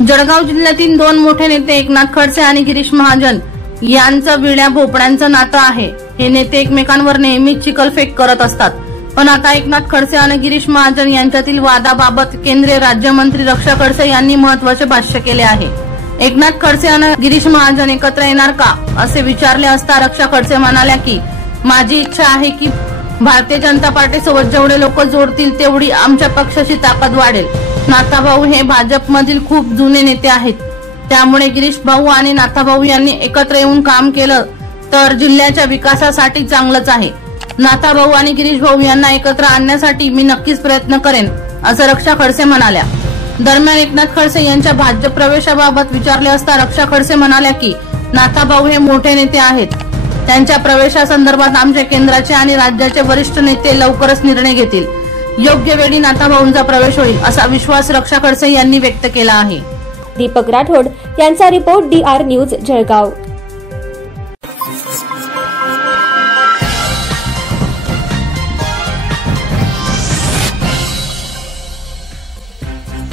जळगाव जिल्ह्यातील दोन मोठे नेते एकनाथ खडसे आणि गिरीश महाजन यांचं विड्या भोपळ्यांचं नातं आहे। हे नेते एकमेकांवर नेहमीच चिखलफेक करत असतात, पण आता एकनाथ खडसे आणि गिरीश महाजन यांच्यातील वादाबाबत केंद्रीय राज्यमंत्री रक्षा खडसे यांनी महत्त्वाचे भाष्य केले आहे। एकनाथ खडसे आणि गिरीश महाजन एकत्र येणार का असे विचारले असता रक्षा खडसे म्हणाल्या की माझी इच्छा आहे की भारतीय जनता पार्टी सोबत जेवढे लोक जोडतील तेवढी आमच्या पक्षाची ताकद वाढेल। नाथाभाऊ हे भाजपमधील खूप जुने नेते आहेत, त्यामुळे गिरीश भाऊ आणि नाथाभाऊ यांनी एकत्र येऊन काम केलं तर जिल्ह्याच्या विकासासाठी चांगलंच आहे। नाथाभाऊ आणि गिरीश भाऊ यांना एकत्र आणण्यासाठी मी नक्कीच प्रयत्न करेन असं रक्षा खडसे म्हणाल्या। दरम्यान एकनाथ खडसे यांच्या भाजप प्रवेशाबाबत विचारले असता रक्षा खडसे म्हणाल्या की नाथाभाऊ हे मोठे नेते आहेत, त्यांच्या प्रवेशासंदर्भात आमच्या केंद्राचे आणि राज्याचे वरिष्ठ नेते लवकरच निर्णय घेतील। योग्य वेळी नाथाभाऊंचा प्रवेश होईल असा विश्वास रक्षा खडसे यांनी व्यक्त केला आहे। दीपक राठोड यांचा रिपोर्ट DR न्यूज जळगाव।